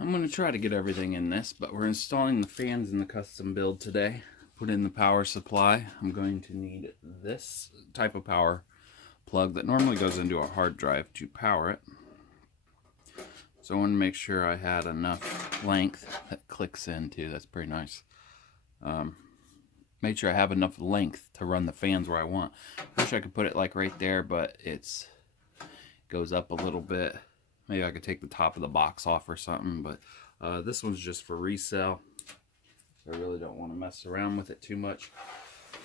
I'm going to try to get everything in this, but we're installing the fans in the custom build today. Put in the power supply. I'm going to need this type of power plug that normally goes into a hard drive to power it. So I want to make sure I had enough length that clicks into. That's pretty nice. Make sure I have enough length to run the fans where I want. I wish I could put it like right there, but it goes up a little bit. Maybe I could take the top of the box off or something, but this one's just for resale. I really don't want to mess around with it too much.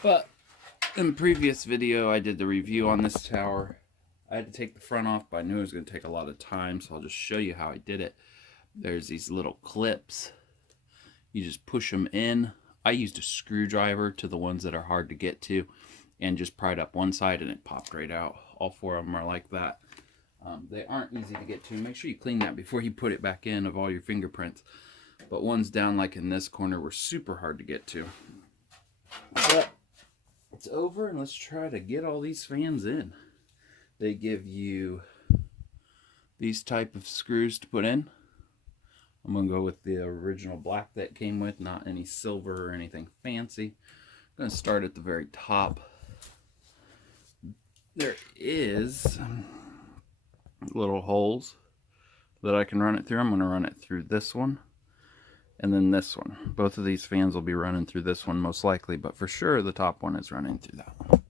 But in the previous video, I did the review on this tower. I had to take the front off, but I knew it was going to take a lot of time, so I'll just show you how I did it. There's these little clips. You just push them in. I used a screwdriver to the ones that are hard to get to and just pried up one side and it popped right out. All four of them are like that. They aren't easy to get to. Make sure you clean that before you put it back in of all your fingerprints. But ones down like in this corner were super hard to get to. But it's over, and let's try to get all these fans in. They give you these type of screws to put in. I'm going to go with the original black that came with, not any silver or anything fancy. I'm going to start at the very top. There is little holes that I can run it through. I'm going to run it through this one and then this one. Both of these fans will be running through this one most likely, but for sure the top one is running through that one.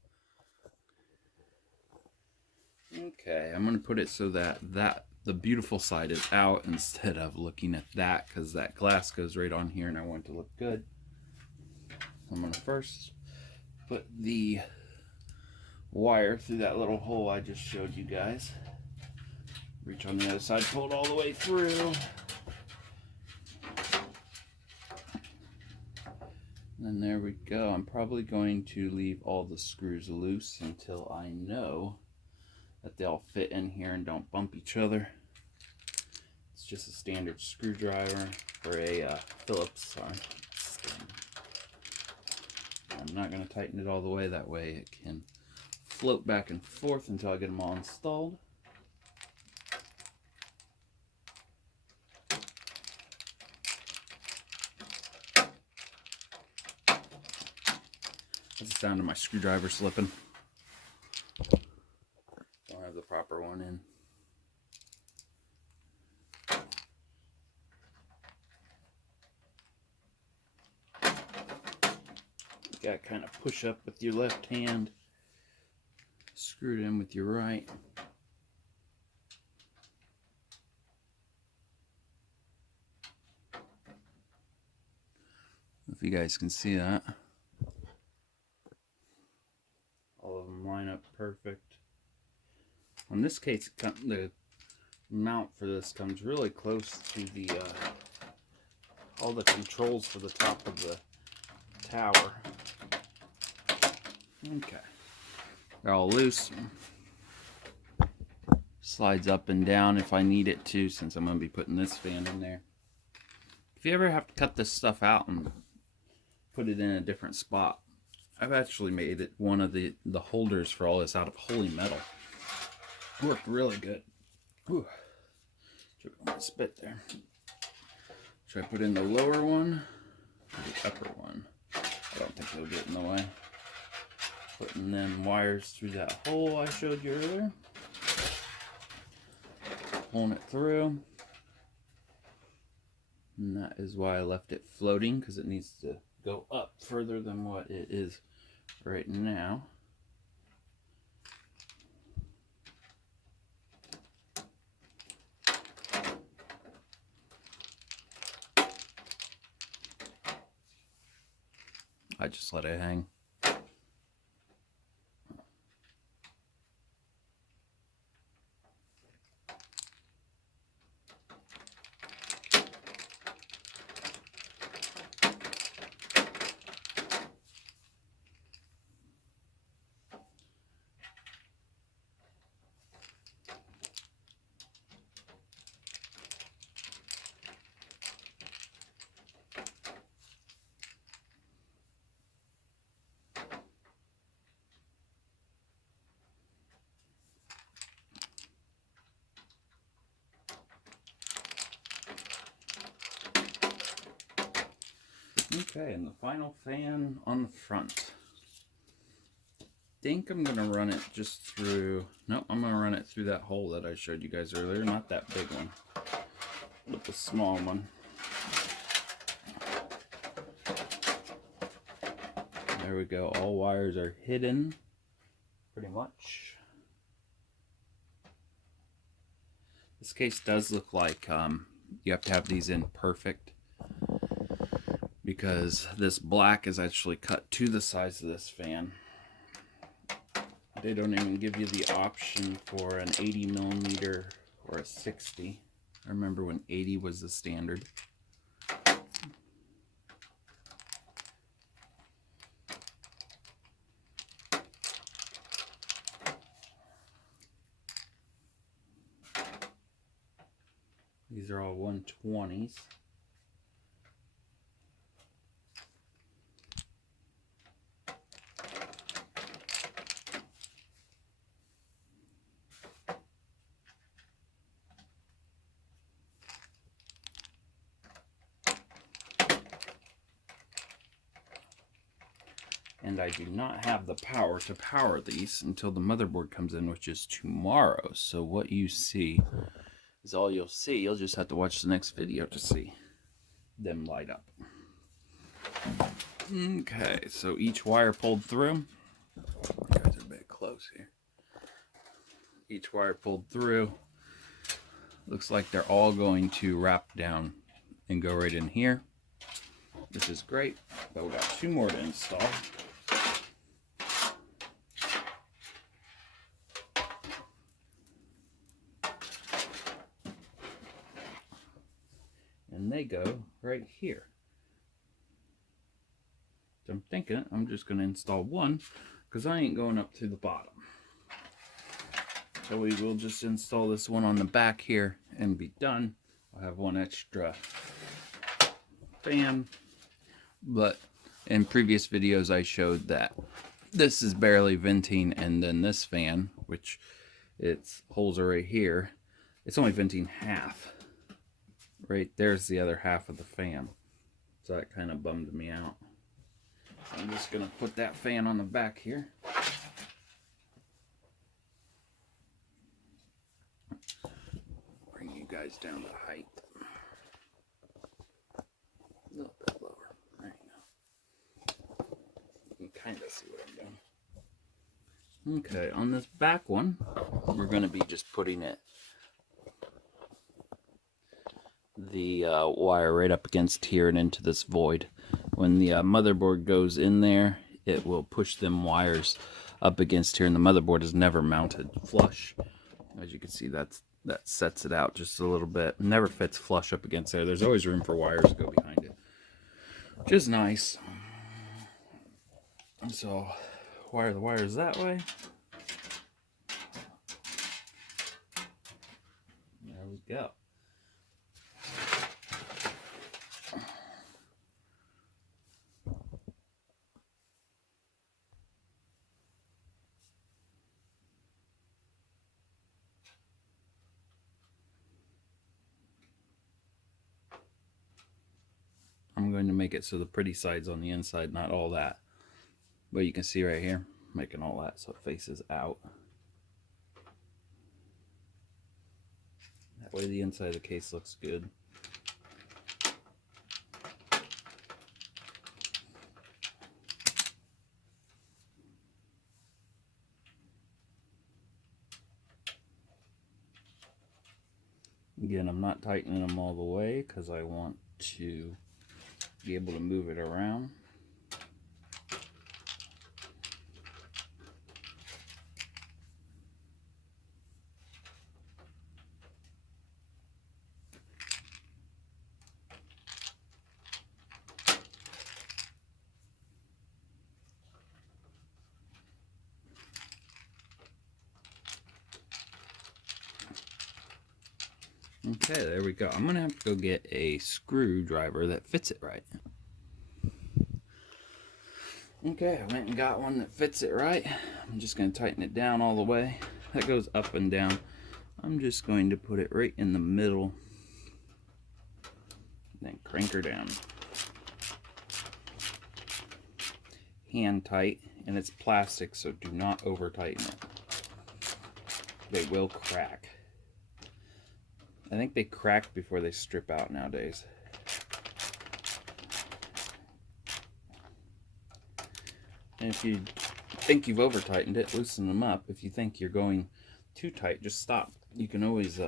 Okay, I'm going to put it so that the beautiful side is out instead of looking at that, because that glass goes right on here and I want it to look good. I'm going to first put the wire through that little hole I just showed you guys. Reach on the other side, pull it all the way through. And there we go. I'm probably going to leave all the screws loose until I know that they all fit in here and don't bump each other. It's just a standard screwdriver or a Phillips, sorry. I'm not going to tighten it all the way, that way it can float back and forth until I get them all installed. That's the sound of my screwdriver slipping. Don't have the proper one in. You gotta kind of push up with your left hand, screw it in with your right. If you guys can see that. All of them line up perfect. In this case, the mount for this comes really close to the all the controls for the top of the tower. Okay, they're all loose. Slides up and down if I need it to, since I'm going to be putting this fan in there. If you ever have to cut this stuff out and put it in a different spot, I've actually made it one of the holders for all this out of holy metal. Worked really good. Whew. Choke on my spit there. Should I put in the lower one or the upper one? I don't think it'll get in the way. Putting then wires through that hole I showed you earlier. Pulling it through. And that is why I left it floating, because it needs to go up further than what it is right now. I just let it hang. Okay, and the final fan on the front. I think I'm going to run it just through... Nope, I'm going to run it through that hole that I showed you guys earlier. Not that big one, but the small one. There we go. All wires are hidden, pretty much. This case does look like you have to have these in perfect, because this black is actually cut to the size of this fan. They don't even give you the option for an 80 millimeter or a 60. I remember when 80 was the standard. These are all 120s. And I do not have the power to power these until the motherboard comes in, which is tomorrow. So what you see is all you'll see. You'll just have to watch the next video to see them light up. Okay, so each wire pulled through. You guys are a bit close here. Each wire pulled through. Looks like they're all going to wrap down and go right in here, which is great. But we've got 2 more to install. And they go right here. So I'm thinking I'm just going to install one, because I ain't going up to the bottom. So we will just install this one on the back here and be done. I'll have one extra fan, but in previous videos I showed that this is barely venting, and then this fan, which its holes are right here, it's only venting half. Right there's the other half of the fan, so that kind of bummed me out. So I'm just going to put that fan on the back here. Bring you guys down to height. A little bit lower. There you go. You can kind of see what I'm doing. Okay, on this back one, we're going to be just putting it the wire right up against here and into this void. When the motherboard goes in there, it will push them wires up against here, and the motherboard is never mounted flush. As you can see, that sets it out just a little bit. Never fits flush up against there. There's always room for wires to go behind it, which is nice. So wire the wires that way. There we go. I'm going to make it so the pretty side's on the inside, not all that. But you can see right here, making all that so it faces out. That way the inside of the case looks good. Again, I'm not tightening them all the way because I want to be able to move it around. Okay, there we go. I'm going to have to go get a screwdriver that fits it right. Okay, I went and got one that fits it right. I'm just going to tighten it down all the way. That goes up and down. I'm just going to put it right in the middle. And then crank her down. hand tight, and it's plastic, so do not over tighten it. They will crack. I think they crack before they strip out nowadays. And if you think you've over tightened it, loosen them up. If you think you're going too tight, just stop. You can always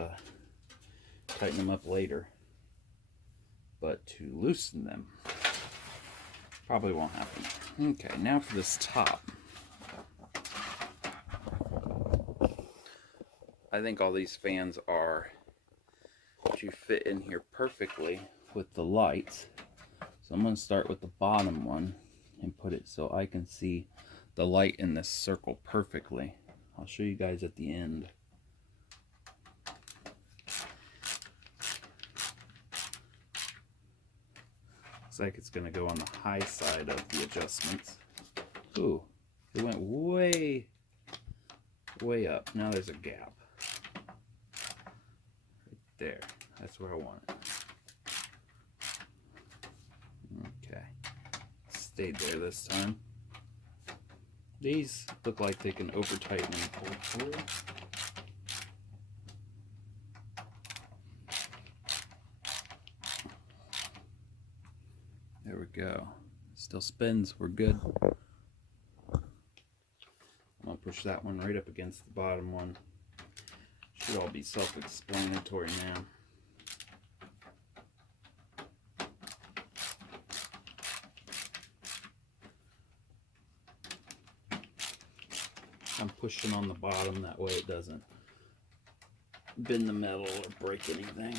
tighten them up later. But to loosen them probably won't happen. Okay, now for this top. I think all these fans are to fit in here perfectly with the lights. So I'm going to start with the bottom one and put it so I can see the light in this circle perfectly. I'll show you guys at the end. Looks like it's going to go on the high side of the adjustments. Ooh, it went way up. Now there's a gap. Right there. That's where I want it. Okay. Stayed there this time. These look like they can over tighten and pull through. There we go. Still spins. We're good. I'm going to push that one right up against the bottom one. Should all be self-explanatory now. I'm pushing on the bottom, that way it doesn't bend the metal or break anything.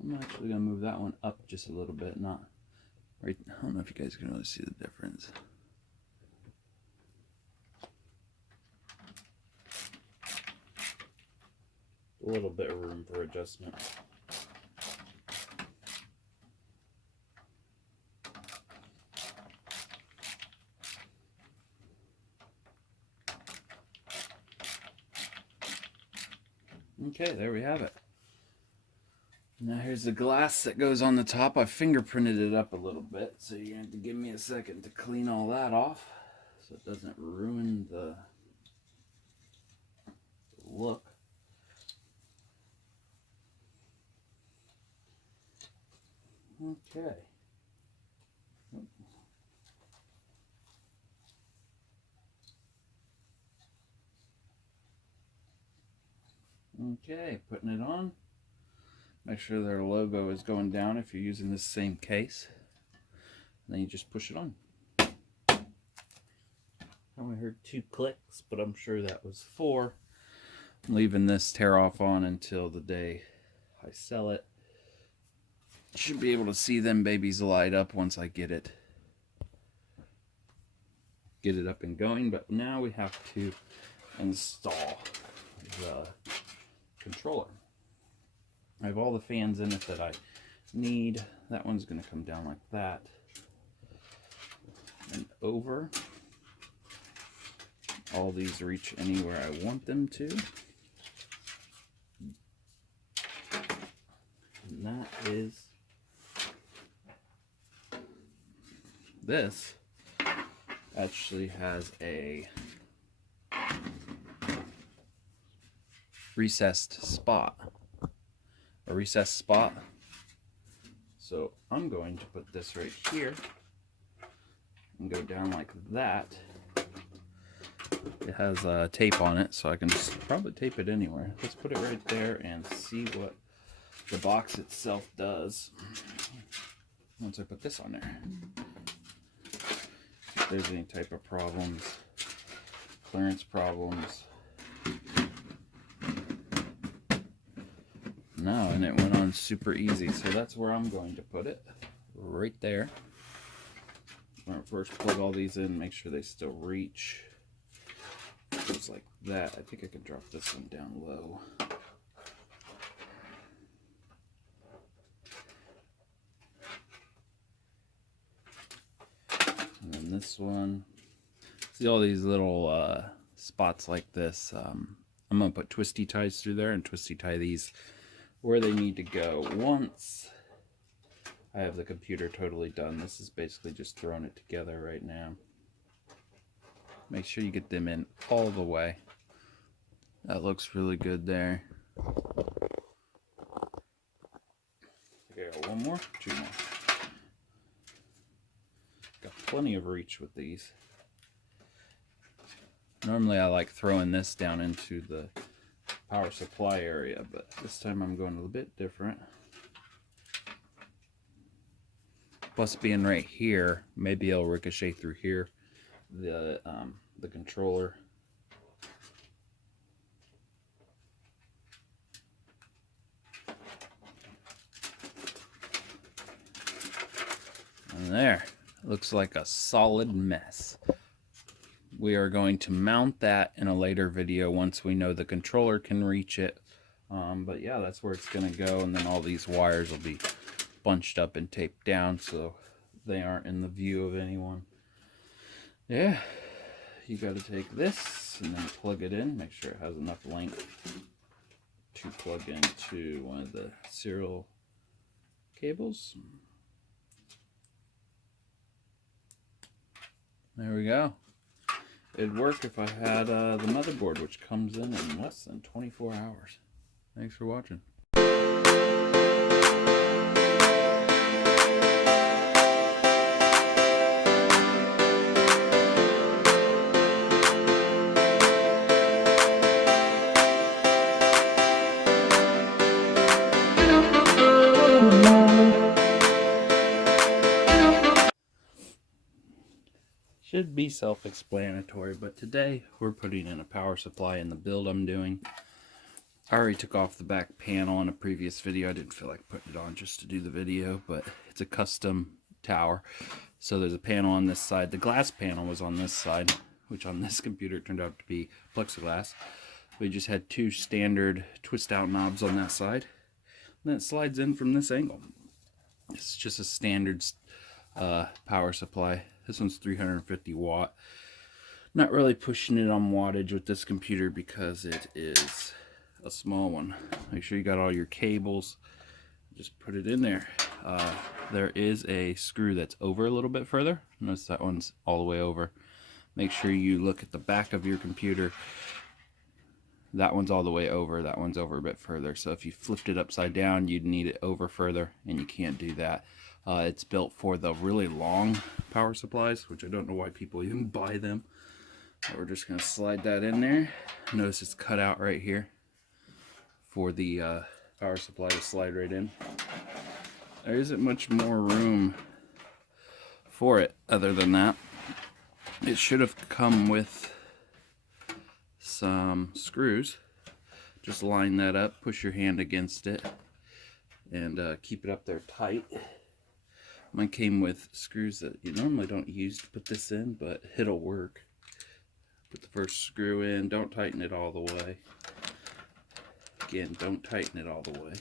I'm actually going to move that one up just a little bit, not right. I don't know if you guys can really see the difference. A little bit of room for adjustment. Okay, there we have it. Now here's the glass that goes on the top. I fingerprinted it up a little bit, so you have to give me a second to clean all that off so it doesn't ruin the look. Okay. Okay, putting it on. Make sure their logo is going down if you're using this same case. And then you just push it on. I only heard 2 clicks, but I'm sure that was 4. I'm leaving this tear off on until the day I sell it. Should be able to see them babies light up once I get it up and going. But now we have to install the controller. I have all the fans in it that I need. That one's going to come down like that and over. All these reach anywhere I want them to. And that is this. Actually has a recessed spot. So I'm going to put this right here and go down like that. It has tape on it, so I can just probably tape it anywhere. Let's put it right there and see what the box itself does once I put this on there. If there's any type of problems, clearance problems. No, and it went on super easy, so that's where I'm going to put it, right there. I'm going to first plug all these in, make sure they still reach. Just like that. I think I can drop this one down low. And then this one. See all these little spots like this. I'm going to put twisty ties through there and twisty tie these where they need to go. Once I have the computer totally done. This is basically just throwing it together right now. Make sure you get them in all the way. That looks really good there. Okay, one more, two more. Got plenty of reach with these. Normally I like throwing this down into the power supply area, but this time I'm going a little bit different. Plus being right here, maybe it'll ricochet through here, the controller. And there, looks like a solid mess. We are going to mount that in a later video once we know the controller can reach it. But yeah, that's where it's going to go, and then all these wires will be bunched up and taped down so they aren't in the view of anyone. Yeah, you got to take this and then plug it in, make sure it has enough length to plug into one of the serial cables. There we go. It'd work if I had the motherboard, which comes in less than 24 hours. Thanks for watching. Should be self-explanatory, but today we're putting in a power supply in the build I'm doing. I already took off the back panel in a previous video. I didn't feel like putting it on just to do the video, but it's a custom tower. So there's a panel on this side. The glass panel was on this side, which on this computer turned out to be plexiglass. We just had two standard twist out knobs on that side. And then it slides in from this angle. It's just a standard power supply. This one's 350 watt. Not really pushing it on wattage with this computer because it is a small one. Make sure you got all your cables. Just put it in there. There is a screw that's over a little bit further. Notice that one's all the way over. Make sure you look at the back of your computer. That one's all the way over. That one's over a bit further. So if you flipped it upside down, you'd need it over further, and you can't do that. It's built for the really long power supplies, which I don't know why people even buy them. But we're just going to slide that in there. Notice it's cut out right here for the power supply to slide right in. There isn't much more room for it other than that. It should have come with some screws. Just line that up, push your hand against it, and keep it up there tight. Mine came with screws that you normally don't use to put this in, but it'll work. Put the first screw in, don't tighten it all the way. Again, don't tighten it all the way,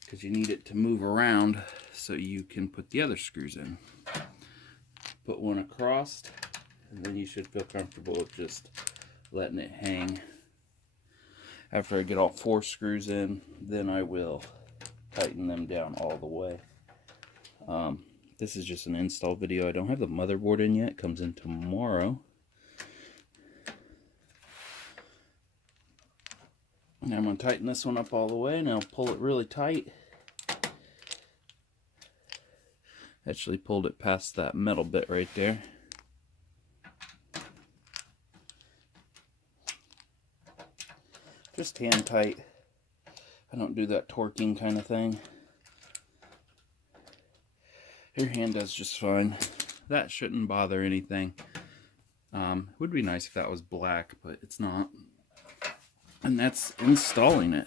because you need it to move around so you can put the other screws in. Put one across, and then you should feel comfortable with just letting it hang. After I get all 4 screws in, then I will tighten them down all the way. This is just an install video. I don't have the motherboard in yet. It comes in tomorrow. Now I'm going to tighten this one up all the way, and I'll pull it really tight. Actually pulled it past that metal bit right there. Just hand tight. I don't do that torquing kind of thing. Your hand does just fine. That shouldn't bother anything. Would be nice if that was black, but it's not. And that's installing it.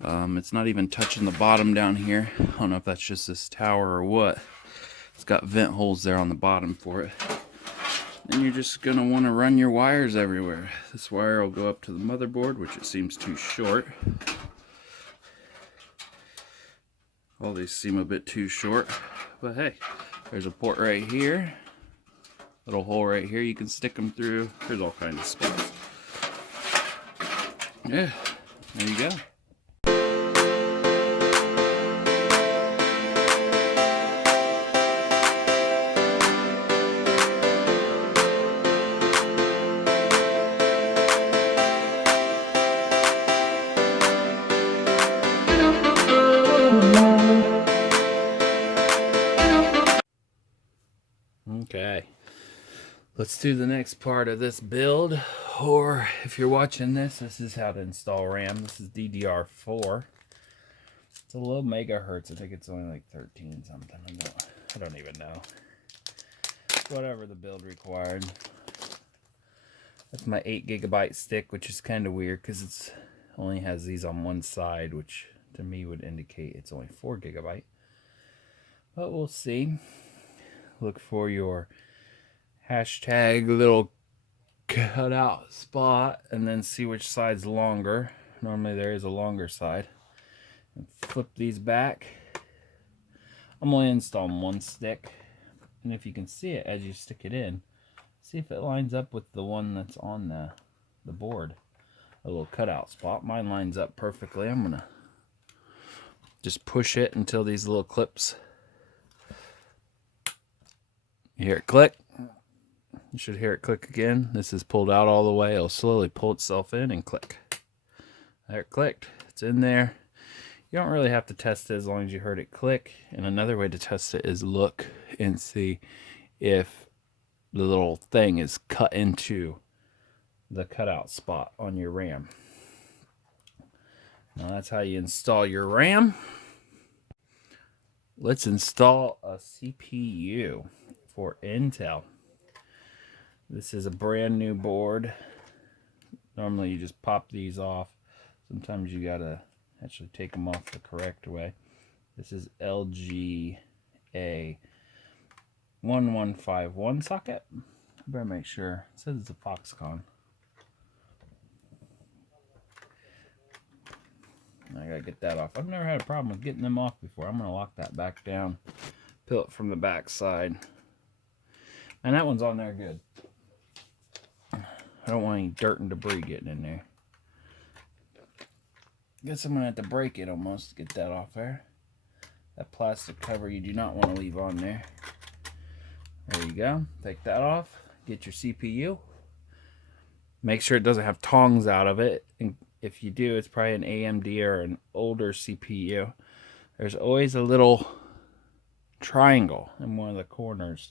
It's not even touching the bottom down here. I don't know if that's just this tower or what. It's got vent holes there on the bottom for it. And you're just going to want to run your wires everywhere. This wire will go up to the motherboard, which it seems too short. All these seem a bit too short, but hey, there's a port right here, little hole right here you can stick them through. There's all kinds of spots. Yeah, there you go. let's do the next part of this build. Or if you're watching this, this is how to install RAM. This is DDR4. It's a low megahertz. I think it's only like 13 something. I don't even know. Whatever the build required. That's my 8 GB stick, which is kind of weird because it's only has these on one side, which to me would indicate it's only 4 GB. But we'll see. Look for your hashtag little cutout spot and then see which side's longer. Normally there is a longer side. And flip these back. I'm only installing one stick. And if you can see it as you stick it in, see if it lines up with the one that's on the board. A little cutout spot. Mine lines up perfectly. I'm gonna just push it until these little clips. You hear it click. You should hear it click again. This is pulled out all the way. It'll slowly pull itself in and click. There it clicked. It's in there. You don't really have to test it as long as you heard it click. And another way to test it is look and see if the little thing is cut into the cutout spot on your RAM. Now that's how you install your RAM. Let's install a CPU for Intel. This is a brand new board. Normally you just pop these off. Sometimes you gotta actually take them off the correct way. This is LGA 1151 socket. I better make sure. It says it's a Foxconn. I gotta get that off. I've never had a problem with getting them off before. I'm gonna lock that back down. Peel it from the back side. And that one's on there good. I don't want any dirt and debris getting in there. Guess I'm gonna have to break it almost to get that off there. That plastic cover you do not want to leave on there. There you go. Take that off. Get your CPU. Make sure it doesn't have tongs out of it. And if you do, it's probably an AMD or an older CPU. There's always a little triangle in one of the corners.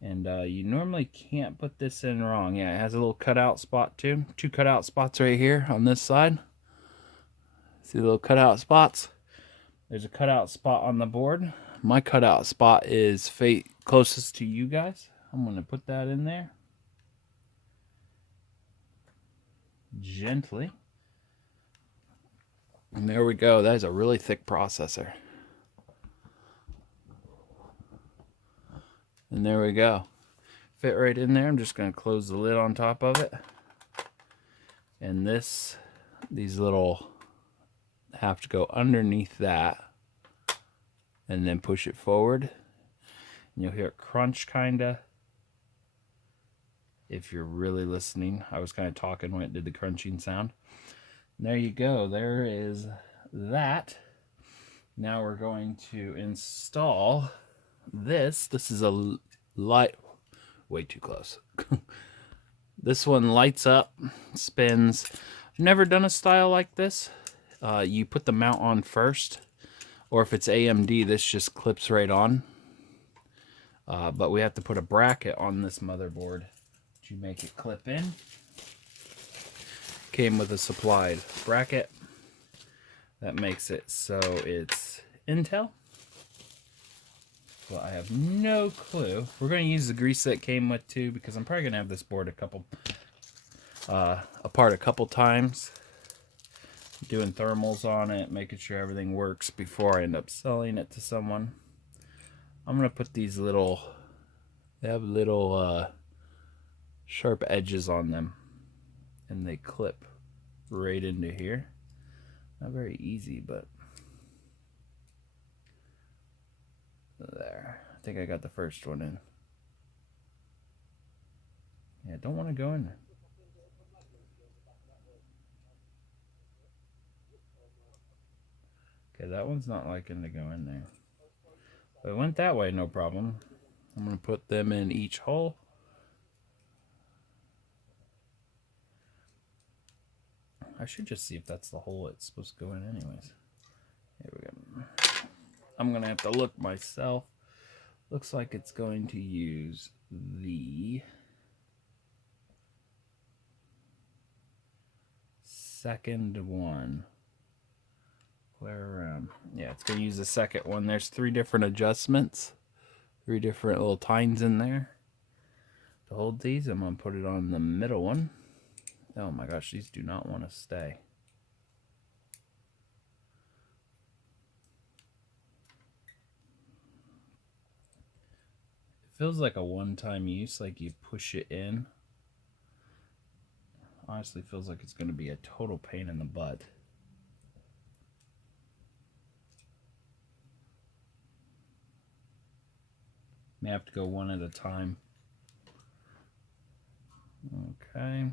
And you normally can't put this in wrong. Yeah, it has a little cutout spot too. 2 cutout spots right here on this side. See the little cutout spots? There's a cutout spot on the board. My cutout spot is closest to you guys. I'm going to put that in there. Gently. And there we go. That is a really thick processor. And there we go. Fit right in there. I'm just going to close the lid on top of it. And these little have to go underneath that. And then push it forward. And you'll hear it crunch kinda. If you're really listening. I was kind of talking when it did the crunching sound. And there you go. There is that. Now we're going to install this. This is a light. Way too close. This one lights up, spins. I've never done a style like this. You put the mount on first. Or if it's AMD, this just clips right on. But we have to put a bracket on this motherboard to make it clip in. Came with a supplied bracket. That makes it so it's Intel. Well, I have no clue. We're going to use the grease that came with too, because I'm probably going to have this board apart a couple times. Doing thermals on it, making sure everything works before I end up selling it to someone. I'm going to put these little, they have little sharp edges on them. And they clip right into here. Not very easy, but there. I think I got the first one in. Yeah, don't want to go in there. Okay, that one's not liking to go in there. But it went that way, no problem. I'm going to put them in each hole. I should just see if that's the hole it's supposed to go in anyways. Here we go. I'm going to have to look myself. Looks like it's going to use the second one. Flare around. Yeah, it's going to use the second one. There's 3 different adjustments. 3 different little tines in there to hold these. I'm going to put it on the middle one. Oh my gosh, these do not want to stay. It feels like a one-time use, like you push it in. Honestly, feels like it's going to be a total pain in the butt. May have to go one at a time. Okay.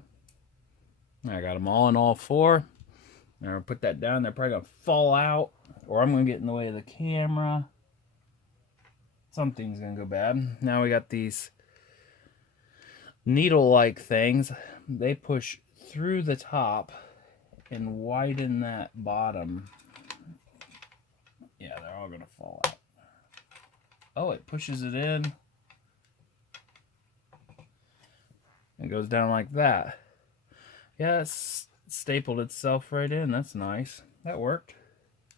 I got them all in all 4. I'm going to put that down. They're probably going to fall out, or I'm going to get in the way of the camera. Something's going to go bad. Now we got these needle-like things. They push through the top and widen that bottom. Yeah, they're all going to fall out. Oh, it pushes it in. It goes down like that. Yeah, it's stapled itself right in. That's nice. That worked.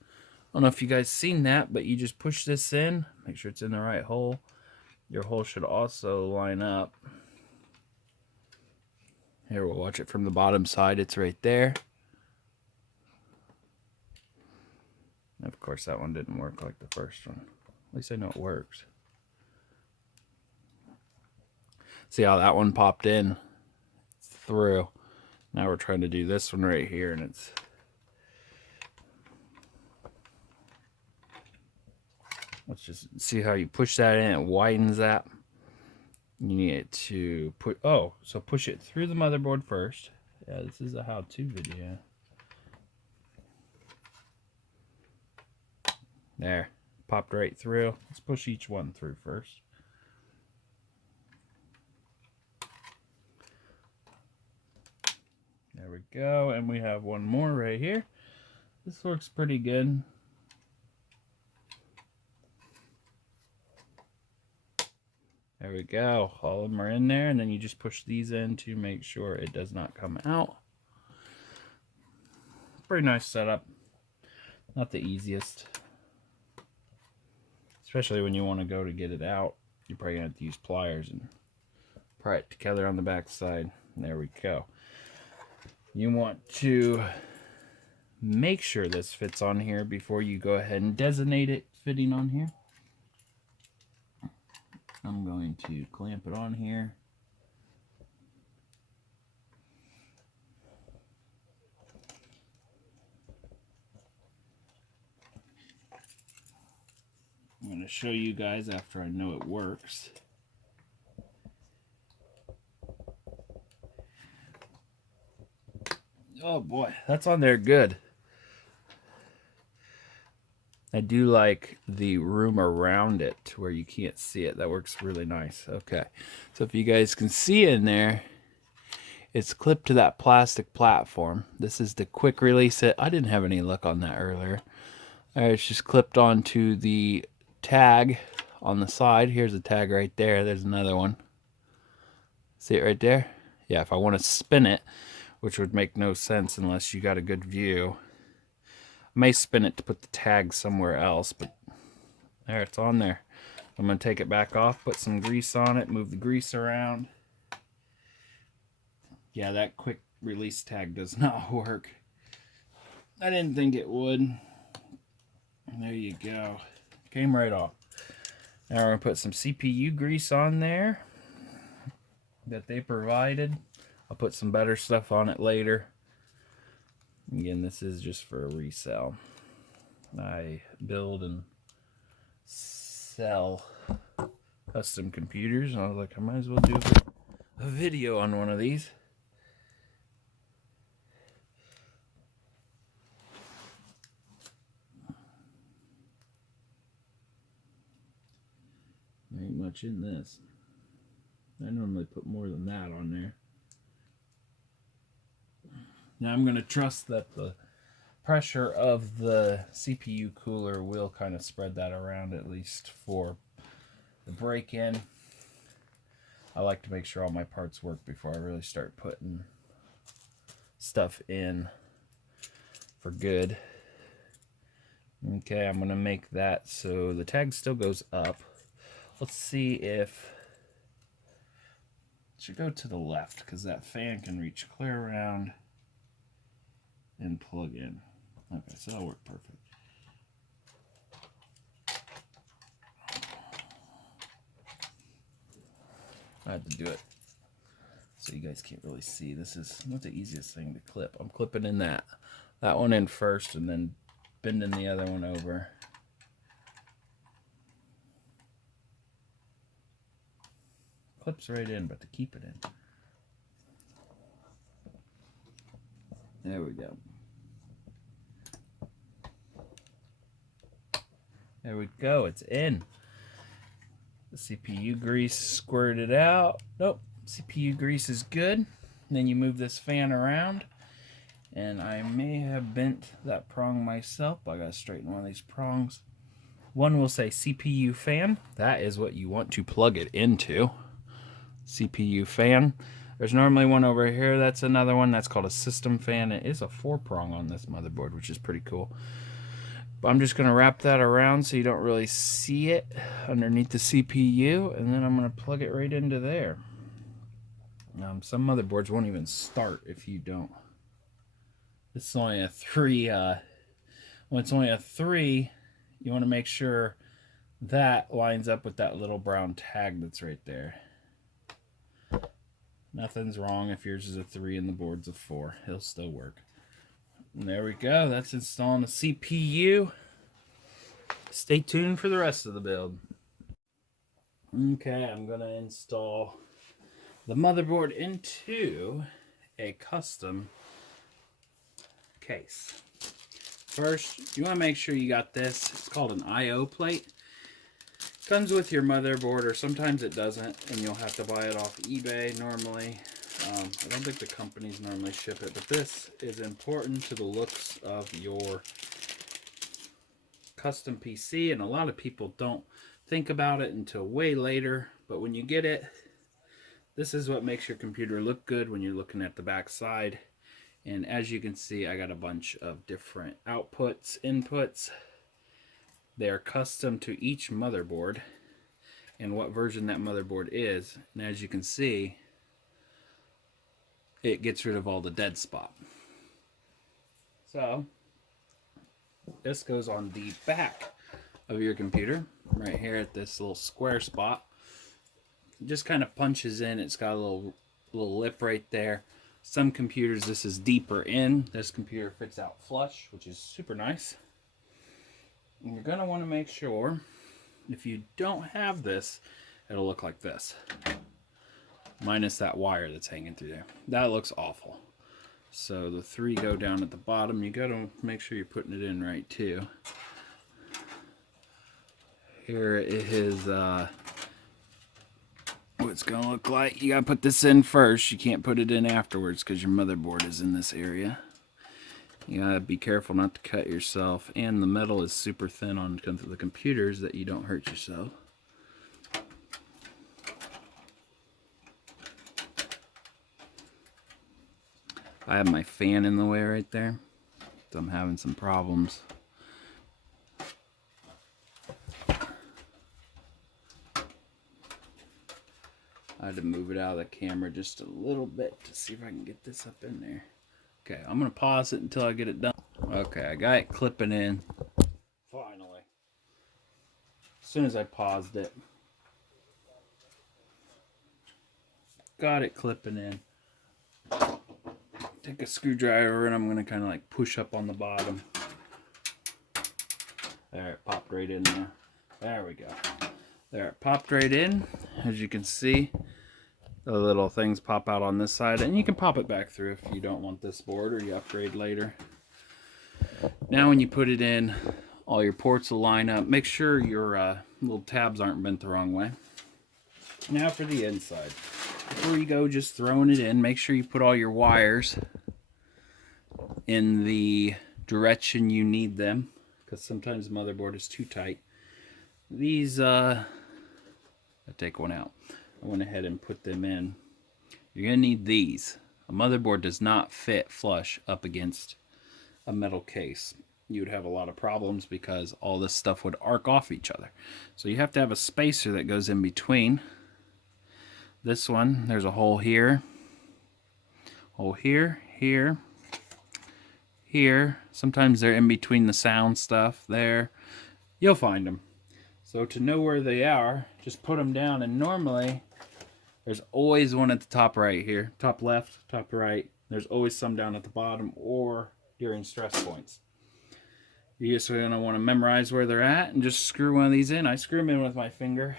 I don't know if you guys seen that, but you just push this in. Make sure it's in the right hole. Your hole should also line up. Here, we'll watch it from the bottom side. It's right there. Of course, that one didn't work like the first one. At least I know it works. See how that one popped in? It's through. Now we're trying to do this one right here, and it's... Let's just see how you push that in. It widens that. You need it to put... Oh, so push it through the motherboard first. Yeah, this is a how-to video. There. Popped right through. Let's push each one through first. There we go. And we have one more right here. This works pretty good. There we go. All of them are in there, and then you just push these in to make sure it does not come out. Pretty nice setup. Not the easiest. Especially when you want to go to get it out. You're probably going to have to use pliers and pry it together on the back side. There we go. You want to make sure this fits on here before you go ahead and designate it fitting on here. I'm going to clamp it on here. I'm going to show you guys after I know it works. Oh boy, that's on there good. I do like the room around it where you can't see it. That works really nice. Okay, so if you guys can see in there, it's clipped to that plastic platform. This is the quick release it. I didn't have any luck on that earlier. All right, it's just clipped onto the tag on the side. Here's a tag right there. There's another one. See it right there? Yeah, if I want to spin it, which would make no sense unless you got a good view. I may spin it to put the tag somewhere else, but there, it's on there. I'm going to take it back off, put some grease on it, move the grease around. Yeah, that quick release tag does not work. I didn't think it would. There you go. Came right off. Now we're going to put some CPU grease on there that they provided. I'll put some better stuff on it later. Again, this is just for a resale. I build and sell custom computers, and I was like, I might as well do a video on one of these. There ain't much in this. I normally put more than that on there. Now I'm going to trust that the pressure of the CPU cooler will kind of spread that around, at least for the break-in. I like to make sure all my parts work before I really start putting stuff in. for good. Okay, I'm going to make that so the tag still goes up. Let's see if it should go to the left because that fan can reach clear around and plug in. Okay, so that'll work perfect. I had to do it so you guys can't really see. This is not the easiest thing to clip. I'm clipping in that one in first and then bending the other one over. Clips right in, but to keep it in. There we go. There we go, it's in. The CPU grease squirted out. Nope, CPU grease is good. Then you move this fan around. And I may have bent that prong myself. I gotta straighten one of these prongs. One will say CPU fan. That is what you want to plug it into. CPU fan. There's normally one over here. That's another one. That's called a system fan. It is a 4-prong on this motherboard, which is pretty cool. But I'm just going to wrap that around so you don't really see it underneath the CPU. And then I'm going to plug it right into there. Some motherboards won't even start if you don't. This is only a 3. When it's only a 3, you want to make sure that lines up with that little brown tag that's right there. Nothing's wrong if yours is a 3 and the board's a 4. It'll still work. And there we go. That's installing the CPU. Stay tuned for the rest of the build. Okay, I'm going to install the motherboard into a custom case. First, you want to make sure you got this. It's called an I/O plate. Comes with your motherboard, or sometimes it doesn't, and you'll have to buy it off eBay normally. I don't think the companies normally ship it, but this is important to the looks of your custom PC, and a lot of people don't think about it until way later. But when you get it, this is what makes your computer look good when you're looking at the back side. And as you can see, I got a bunch of different outputs, inputs. They're custom to each motherboard and what version that motherboard is. And as you can see, it gets rid of all the dead spot. So this goes on the back of your computer, right here at this little square spot. It just kind of punches in. It's got a little lip right there. Some computers, this is deeper in. This computer fits out flush, which is super nice. And you're going to want to make sure, if you don't have this, it'll look like this. Minus that wire that's hanging through there. That looks awful. So the 3 go down at the bottom. You got to make sure you're putting it in right too. Here is what it's going to look like. You got to put this in first. You can't put it in afterwards because your motherboard is in this area. You gotta be careful not to cut yourself, and the metal is super thin on the computers that you don't hurt yourself. I have my fan in the way right there, so I'm having some problems. I had to move it out of the camera just a little bit to see if I can get this up in there. Okay, I'm going to pause it until I get it done. Okay, I got it clipping in. Finally. As soon as I paused it. Got it clipping in. Take a screwdriver and I'm going to kind of like push up on the bottom. There, it popped right in there. There we go. There, it popped right in. As you can see, the little things pop out on this side, and you can pop it back through if you don't want this board or you upgrade later. Now when you put it in, all your ports will line up. Make sure your little tabs aren't bent the wrong way. Now for the inside. Before you go just throwing it in, make sure you put all your wires in the direction you need them, because sometimes the motherboard is too tight. These, I take one out. I went ahead and put them in. You're going to need these. A motherboard does not fit flush up against a metal case. You would have a lot of problems because all this stuff would arc off each other. So you have to have a spacer that goes in between. This one, there's a hole here, here, here. Sometimes they're in between the sound stuff there. You'll find them. So to know where they are, just put them down, and normally there's always one at the top right here, top left, top right. There's always some down at the bottom or during stress points. You're just going to want to memorize where they're at and just screw one of these in. I screw them in with my finger.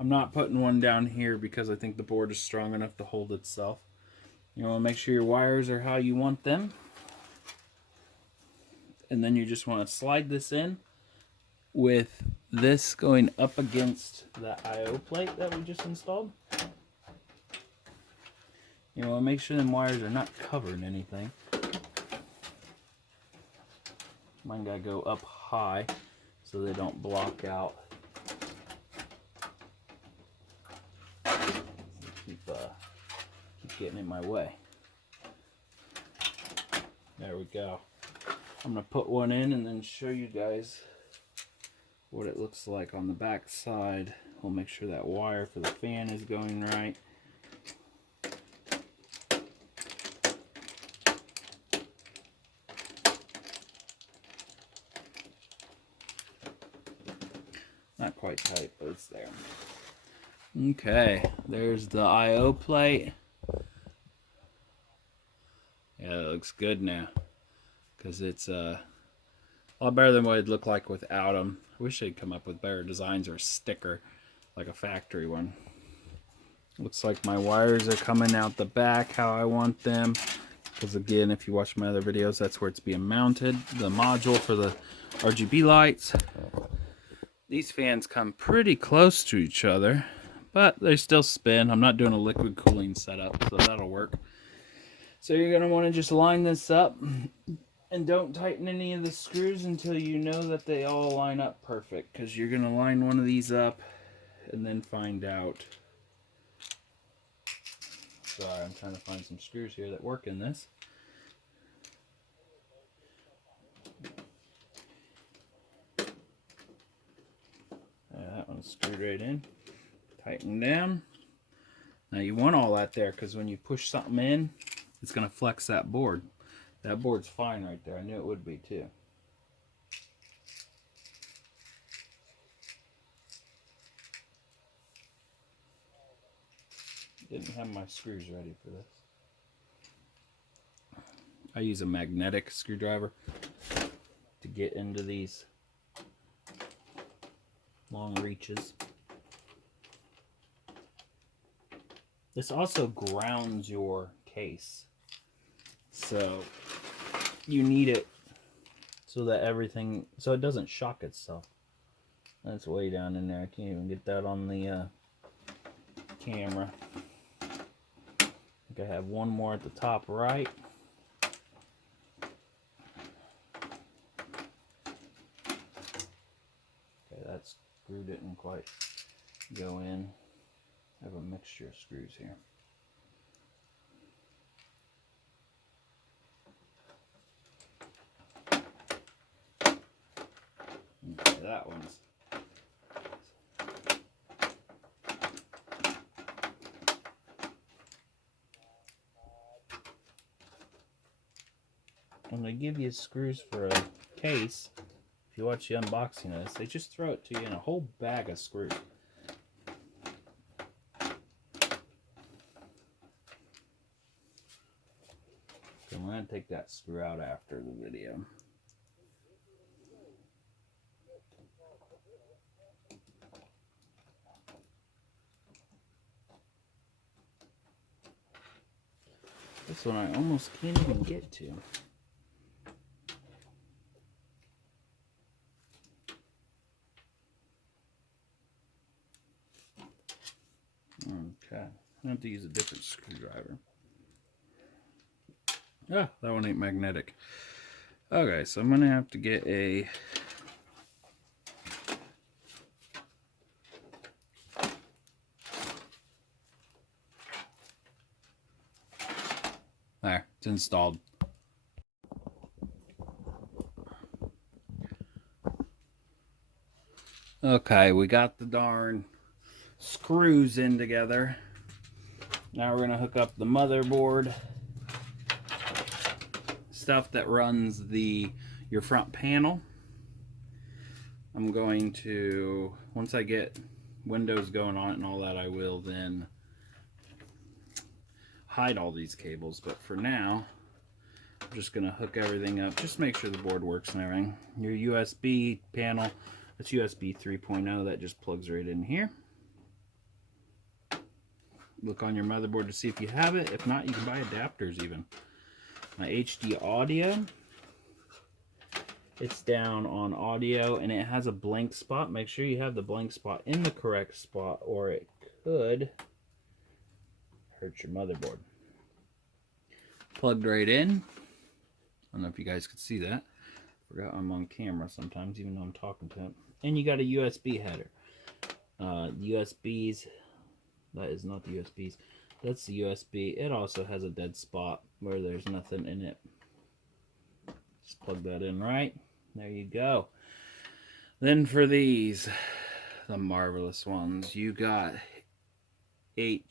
I'm not putting one down here because I think the board is strong enough to hold itself. You want to make sure your wires are how you want them. And then you just want to slide this in with this going up against the I/O plate that we just installed. You want to make sure them wires are not covering anything. Mine gotta go up high so they don't block out. Keep getting in my way. There we go. I'm gonna put one in and then show you guys what it looks like on the back side. We'll make sure that wire for the fan is going right. Not quite tight, but it's there. Okay, there's the I/O plate. Yeah, it looks good now, because it's a lot better than what it'd look like without them. I wish they'd come up with better designs or a sticker, like a factory one. Looks like my wires are coming out the back how I want them, because again, if you watch my other videos, that's where it's being mounted. The module for the RGB lights. These fans come pretty close to each other, but they still spin. I'm not doing a liquid cooling setup, so that'll work. So you're going to want to just line this up, and don't tighten any of the screws until you know that they all line up perfect, because you're going to line one of these up and then find out. Sorry, I'm trying to find some screws here that work in this. That one's screwed right in. Tighten down. Now you want all that there, because when you push something in, it's going to flex that board. That board's fine right there. I knew it would be too. Didn't have my screws ready for this. I use a magnetic screwdriver to get into these long reaches. This also grounds your case, so you need it so that everything, so it doesn't shock itself. That's way down in there. I can't even get that on the camera. I think I have one more at the top right. Okay, that screw didn't quite go in. I have a mixture of screws here. Okay, that one's. When they give you screws for a case, if you watch the unboxing of this, they just throw it to you in a whole bag of screws. I'm going to take that screw out after the video. This one I almost can't even get to. Okay, I have to use a different screwdriver. Ah, that one ain't magnetic. Okay, so I'm gonna have to get a There, it's installed. Okay, we got the darn screws in together. Now we're going to hook up the motherboard. Stuff that runs your front panel. I'm going to, once I get Windows going on it and all that, I will then hide all these cables. But for now, I'm just going to hook everything up. Just make sure the board works and everything. Your USB panel, that's USB 3.0. That just plugs right in here. Look on your motherboard to see if you have it. If not, you can buy adapters even. My HD audio. It's down on audio and it has a blank spot. Make sure you have the blank spot in the correct spot or it could hurt your motherboard. Plugged right in. I don't know if you guys could see that. Forgot I'm on camera sometimes even though I'm talking to it. And you got a USB header. USBs. That is not the USBs. That's the USB. It also has a dead spot where there's nothing in it. Just plug that in right. There you go. Then for these, the marvelous ones, you got HDD.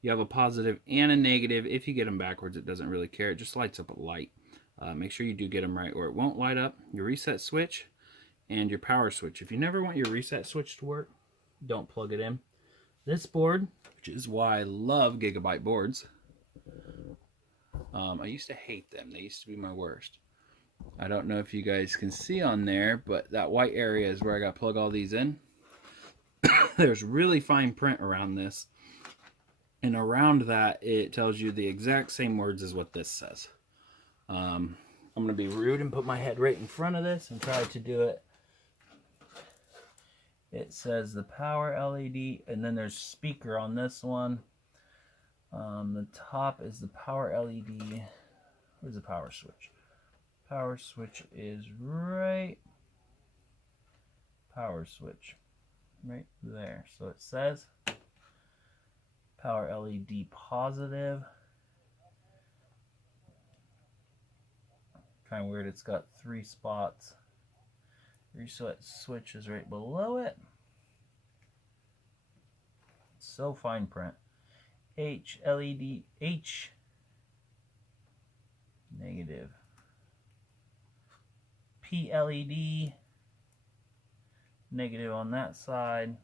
You have a positive and a negative. If you get them backwards, it doesn't really care. It just lights up a light. Make sure you do get them right or it won't light up. Your reset switch and your power switch. If you never want your reset switch to work, don't plug it in. This board, which is why I love Gigabyte boards. I used to hate them. They used to be my worst. I don't know if you guys can see on there, but that white area is where I got to plug all these in. There's really fine print around this. And around that, it tells you the exact same words as what this says. I'm going to be rude and put my head right in front of this and try to do it. It says the power LED, and then there's speaker on this one. The top is the power LED. Where's the power switch? Power switch is right. Power switch right there. So it says power LED positive. Kind of weird. It's got 3 spots. Reset switch is right below it. So fine print. H LED H negative. P LED negative on that side.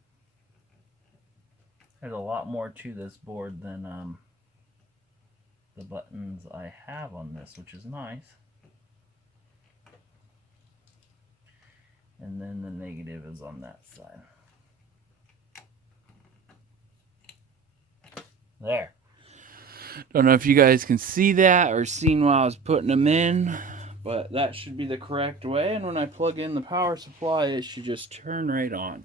There's a lot more to this board than the buttons I have on this, which is nice. And then the negative is on that side. There. Don't know if you guys can see that or seen while I was putting them in, but that should be the correct way. And when I plug in the power supply, it should just turn right on.